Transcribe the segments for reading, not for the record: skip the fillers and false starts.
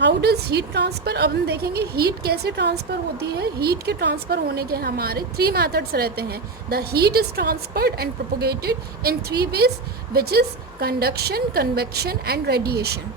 How does heat transfer, अब हम देखेंगे हीट कैसे ट्रांसफ़र होती है। हीट के ट्रांसफ़र होने के हमारे 3 मेथड्स रहते हैं। The heat is transferred and propagated in 3 ways which is conduction, convection and radiation.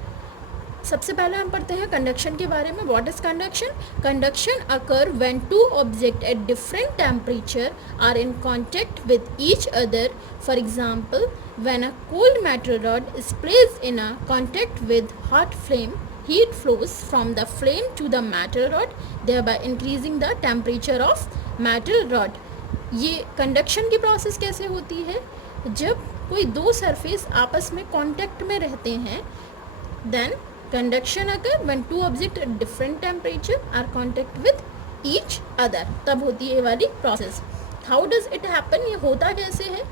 सबसे पहले हम पढ़ते हैं कंडक्शन के बारे में। What is conduction? Conduction occur when two object at different temperature are in contact with each other. For example, when a cold metal rod is placed in a contact with hot flame, heat flows from the flame to the metal rod, thereby increasing the temperature of metal rod. ये conduction की process कैसे होती है? जब कोई दो surface आपस में कांटेक्ट में रहते हैं, then conduction occur when two object at different temperature are contact with each other, तब होती है ये वाली process. How does it happen, ये होता कैसे है?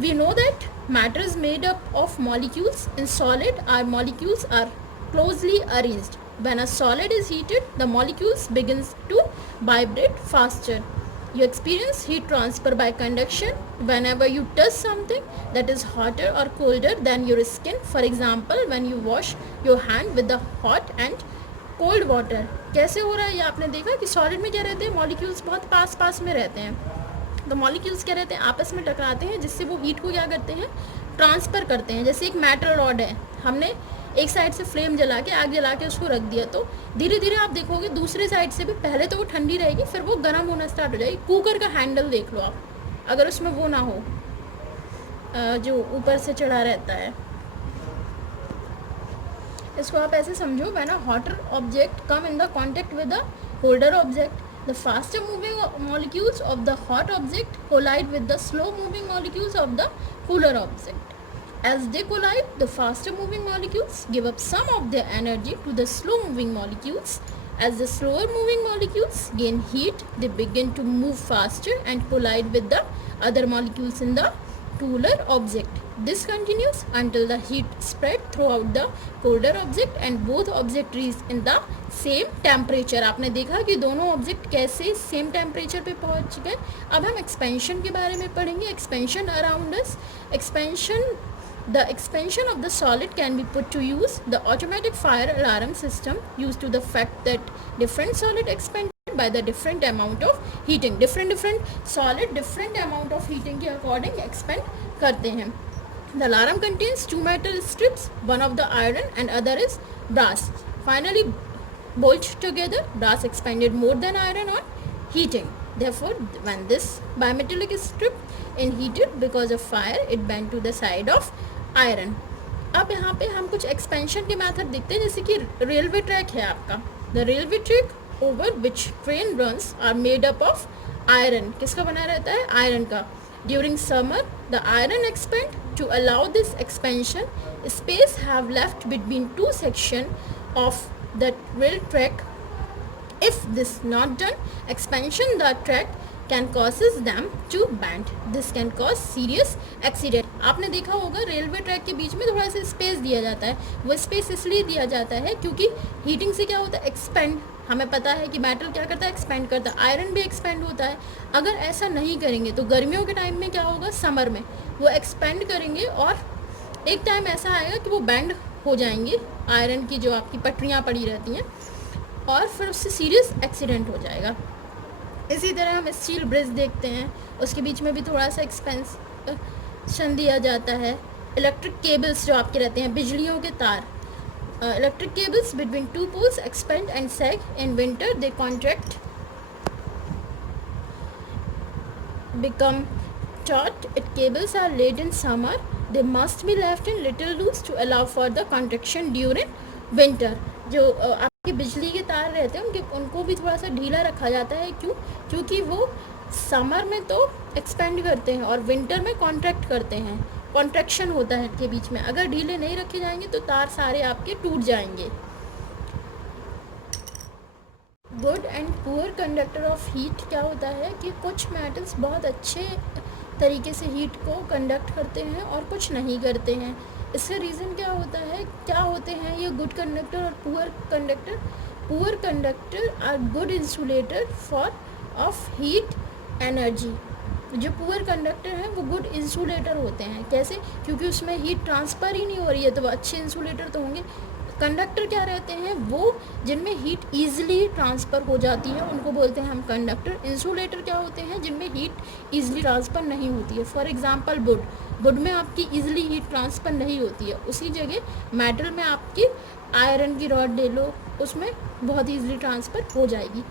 We know that matter is made up of molecules. In solid are molecules are closely arranged. When a solid is heated, the molecules begins to vibrate faster. You experience heat transfer by conduction whenever you touch something that is hotter or colder than your skin. For example, when you wash your hand with the hot and cold water. कैसे हो रहा है ये आपने देखा कि solid में क्या रहते हैं, मॉलिक्यूल्स बहुत पास पास में रहते हैं। तो मॉलिक्यूल्स क्या रहते हैं, आपस में टकराते हैं, जिससे वो हीट को क्या करते हैं, ट्रांसफ़र करते हैं। जैसे एक मेटल रॉड है, हमने एक साइड से फ्लेम जला के, आग जला के उसको रख दिया, तो धीरे धीरे आप देखोगे दूसरे साइड से भी पहले तो वो ठंडी रहेगी, फिर वो गर्म होना स्टार्ट हो जाएगी। कुकर का हैंडल देख लो आप, अगर उसमें वो ना हो जो ऊपर से चढ़ा रहता है, इसको आप ऐसे समझो, when a hotter object come in the contact with the colder object, the faster moving molecules of the hot object collide with the slow moving molecules of the cooler object. As they collide, the faster moving molecules give up some of their energy to the slow moving molecules. As the slower moving molecules gain heat, they begin to move faster and collide with the other molecules in the cooler object. This continues until the heat spread throughout the colder object and both object reach in the same temperature. आपने देखा कि दोनों object कैसे same temperature पे पहुंच गए। अब हम एक्सपेंशन के बारे में पढ़ेंगे। Expansion around us, the expansion of the solid can be put to use. The automatic fire alarm system used to the fact that different solid expand by the different amount of heating. different solid different amount of heating के according expand करते हैं। The alarm contains 2 metal strips, one of the iron and other is brass. Finally bolted together, brass expanded more than iron on heating. Therefore, when this bimetallic strip is heated because of fire, it bend to the side of iron. अब यहाँ पे हम कुछ expansion के method देखते हैं, जैसे कि रेलवे ट्रैक है आपका। The railway track over which train runs are made up of iron. किसका बना रहता है? आयरन का। During summer the iron expand to allow this expansion space have left between 2 section of the rail track. If this not done, expansion the track can causes them to bend. This can cause serious accident. आपने देखा होगा railway track के बीच में थोड़ा सा space दिया जाता है। वो स्पेस इसलिए दिया जाता है क्योंकि हीटिंग से क्या होता है, एक्सपेंड। हमें पता है कि मेटल क्या करता है, एक्सपेंड करता है। आयरन भी एक्सपेंड होता है। अगर ऐसा नहीं करेंगे तो गर्मियों के टाइम में क्या होगा, समर में वो एक्सपेंड करेंगे और एक टाइम ऐसा आएगा कि वो बेंड हो जाएंगे, आयरन की जो आपकी पटरियाँ पड़ी रहती हैं, और फिर उससे सीरियस एक्सीडेंट हो जाएगा। इसी तरह हम स्टील ब्रिज देखते हैं, उसके बीच में भी थोड़ा सा एक्सपेंशन दिया जाता है। इलेक्ट्रिक केबल्स जो आपके रहते हैं, बिजलियों के तार, electric cables between 2 poles expand and sag in winter, they contract become taut. If cables are laid in summer, they must be left in little loose to allow for the contraction during winter. जो आपके बिजली के तार रहते हैं उनको भी थोड़ा सा ढीला रखा जाता है। क्यों? क्योंकि वो समर में तो एक्सपेंड करते हैं और विंटर में कॉन्ट्रैक्ट करते हैं, कॉन्ट्रैक्शन होता है इनके बीच में। अगर ढीले नहीं रखे जाएंगे तो तार सारे आपके टूट जाएंगे। Good and poor conductor of heat क्या होता है कि कुछ मेटल्स बहुत अच्छे तरीके से हीट को कंडक्ट करते हैं और कुछ नहीं करते हैं। इसका रीज़न क्या होता है, क्या होते हैं ये गुड कंडक्टर और poor conductor? Poor conductor are good insulator for of heat energy. जो पुअर कंडक्टर हैं वो गुड इंसुलेटर होते हैं। कैसे? क्योंकि उसमें हीट ट्रांसफ़र ही नहीं हो रही है, तो वो अच्छे इंसुलेटर तो होंगे। कंडक्टर क्या रहते हैं, वो जिनमें हीट ईजिली ट्रांसफ़र हो जाती है, उनको बोलते हैं हम कंडक्टर। इंसुलेटर क्या होते हैं, जिनमें हीट ईजिली ट्रांसफ़र नहीं होती है। फॉर एग्जांपल वुड में आपकी ईजिली हीट ट्रांसफ़र नहीं होती है, उसी जगह मेटल में आपकी आयरन की रॉड ले लो, उसमें बहुत ईजिली ट्रांसफ़र हो जाएगी।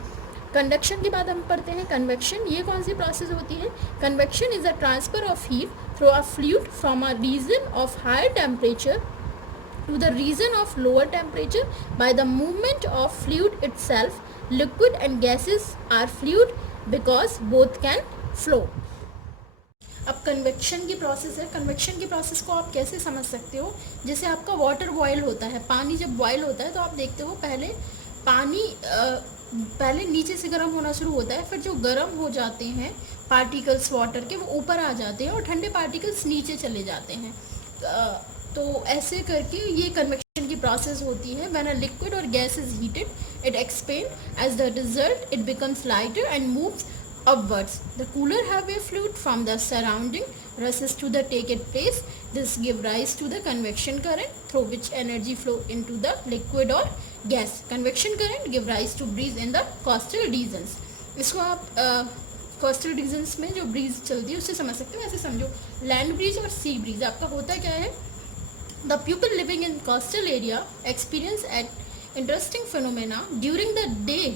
कन्वेक्शन के बाद हम पढ़ते हैं कन्वेक्शन। ये कौन सी प्रोसेस होती है? Convection is a transfer of heat through a fluid from a region of higher temperature to the region of lower temperature by the movement of fluid itself. Liquid and gases are fluid because both can flow. अब convection की process है। Convection की process को आप कैसे समझ सकते हो? जैसे आपका वाटर बॉयल होता है, पानी जब बॉयल होता है तो आप देखते हो पहले पानी पहले नीचे से गर्म होना शुरू होता है, फिर जो गर्म हो जाते हैं पार्टिकल्स वाटर के, वो ऊपर आ जाते हैं और ठंडे पार्टिकल्स नीचे चले जाते हैं। तो ऐसे करके ये कन्वेक्शन की प्रोसेस होती है। व्हेन अ लिक्विड और gas is heated it expand, as the result it becomes lighter and moves upwards. The cooler heavier fluid from the surrounding rushes to the take its place. This give rise to the convection current through which energy flow into the liquid or gas. Convection current give rise to breeze in the coastal regions. इसको आप coastal regions में जो bridge चलती है उससे समझ सकते हो। ऐसे समझो, लैंड ब्रीज और सी ब्रीज आपका होता क्या है? The people living in coastal area experience at interesting phenomena during the day.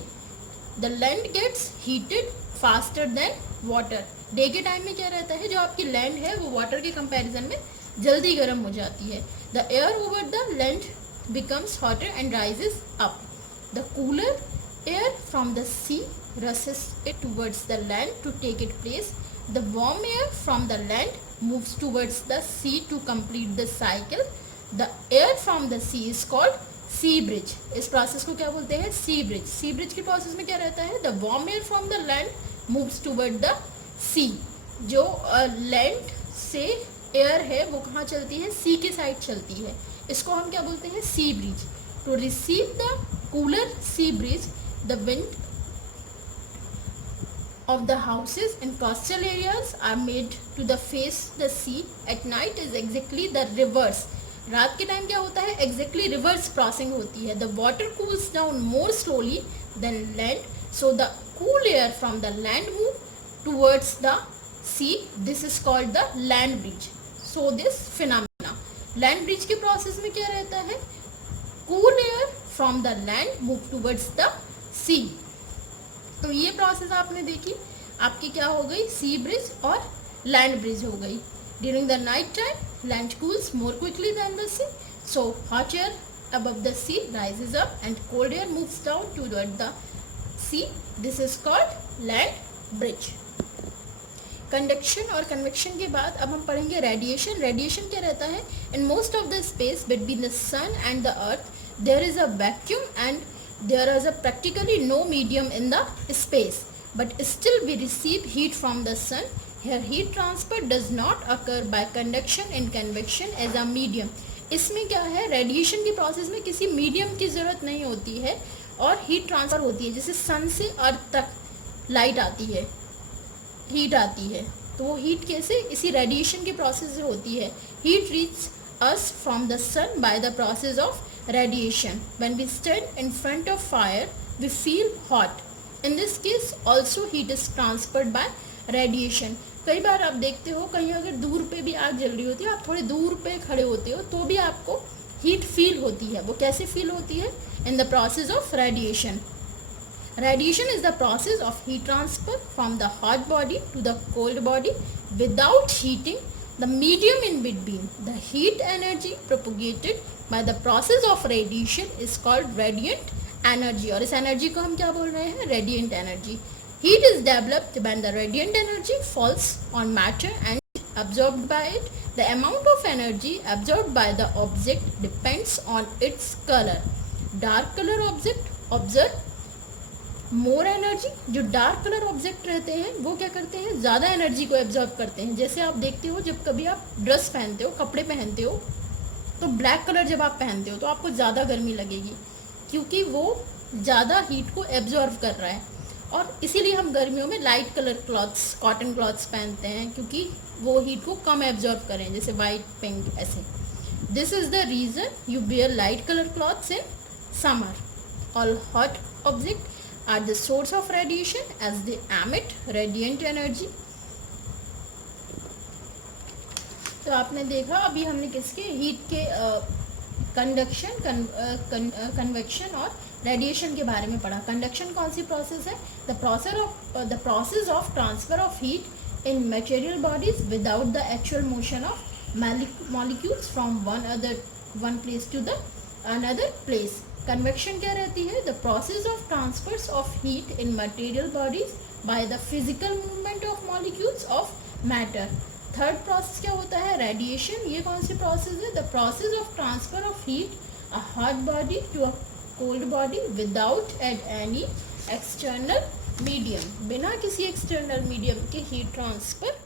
The land gets heated faster than water. Day के टाइम में क्या रहता है, जो आपकी लैंड है वो वाटर के कंपैरिजन में जल्दी गर्म हो जाती है। The air over the land becomes hotter and rises up. The cooler air from the sea rushes it towards the land to take its place. The warm air from the land moves towards the sea to complete the cycle. The air from the sea is called sea bridge. इस process को क्या बोलते हैं? Sea breeze. Sea breeze की process में क्या रहता है? The warm air from the land moves toward the sea. जो लैंड से एयर है वो कहाँ चलती है? सी के साइड चलती है। इसको हम क्या बोलते हैं? Sea breeze. To receive the cooler sea breeze, the wind of the houses in coastal areas are made to the face the sea. At night is exactly the reverse. रात के टाइम क्या होता है? exactly reverse processing होती है. The water cools down more slowly than land, so the cool air from the land move towards the sea. This is called the land bridge. So this phenomena, land bridge के process में क्या रहता है? cool air from the land move towards the sea. तो ये process आपने देखी, आपकी क्या हो गई? सी ब्रिज और लैंड ब्रिज हो गई। During the night time land cools more quickly than the sea, so hot air above the sea rises up and cold air moves down toward the sea. This is called land bridge. Conduction और convection के बाद अब हम पढ़ेंगे radiation. Radiation क्या रहता है? In most of the space between the sun and the earth there is a vacuum and there is a practically no medium in the space, but still we receive heat from the sun. Here heat transfer does not occur by conduction and convection as a medium. इसमें क्या है? Radiation की process में किसी medium की ज़रूरत नहीं होती है और हीट ट्रांसफ़र होती है। जैसे सन से अर्थ तक लाइट आती है, हीट आती है, तो वो हीट कैसे? इसी रेडिएशन की प्रोसेस से होती है। Heat reach us from the sun by the process of radiation. When we stand in front of fire, we feel hot. In this case, also heat is transferred by radiation. कई बार आप देखते हो कहीं अगर दूर पे भी आग जल रही होती है, आप थोड़े दूर पे खड़े होते हो तो भी आपको हीट फील होती है। वो कैसे फील होती है? In the process of radiation. Radiation is the process of heat transfer from the hot body to the cold body without heating the medium in between. The heat energy propagated by the process of radiation is called radiant energy. और इस energy को हम क्या बोल रहे हैं? radiant energy. Heat is developed when the radiant energy falls on matter and absorbed by it. The amount of energy absorbed by the object depends on its color. Dark color object absorb more energy. जो dark colour object रहते हैं वो क्या करते हैं? ज़्यादा energy को absorb करते हैं। जैसे आप देखते हो जब कभी आप ड्रेस पहनते हो, कपड़े पहनते हो, तो ब्लैक कलर जब आप पहनते हो तो आपको ज़्यादा गर्मी लगेगी क्योंकि वो ज़्यादा हीट को एब्जॉर्ब कर रहा है। और इसीलिए हम गर्मियों में light colour clothes, cotton clothes पहनते हैं क्योंकि वो हीट को कम एब्जॉर्ब करें, जैसे वाइट, पिंक, ऐसे। This is the reason you wear light color clothes in summer. All hot objects are the source of radiation as they emit radiant energy. तो आपने देखा अभी हमने किसके हीट के कंडक्शन कन्वेक्शन और रेडिएशन के बारे में पढ़ा. कंडक्शन कौन सी प्रोसेस है? The process of transfer of heat in material bodies without the actual motion of molecules from one place to the another place. Convection क्या रहती है? The process of transfers of heat in material bodies by the physical movement of molecules of matter. Third process क्या होता है? Radiation. ये कौन सी process है? The process of transfer of heat a hot body to a cold body without any external medium. बिना किसी external medium के हीट ट्रांसफर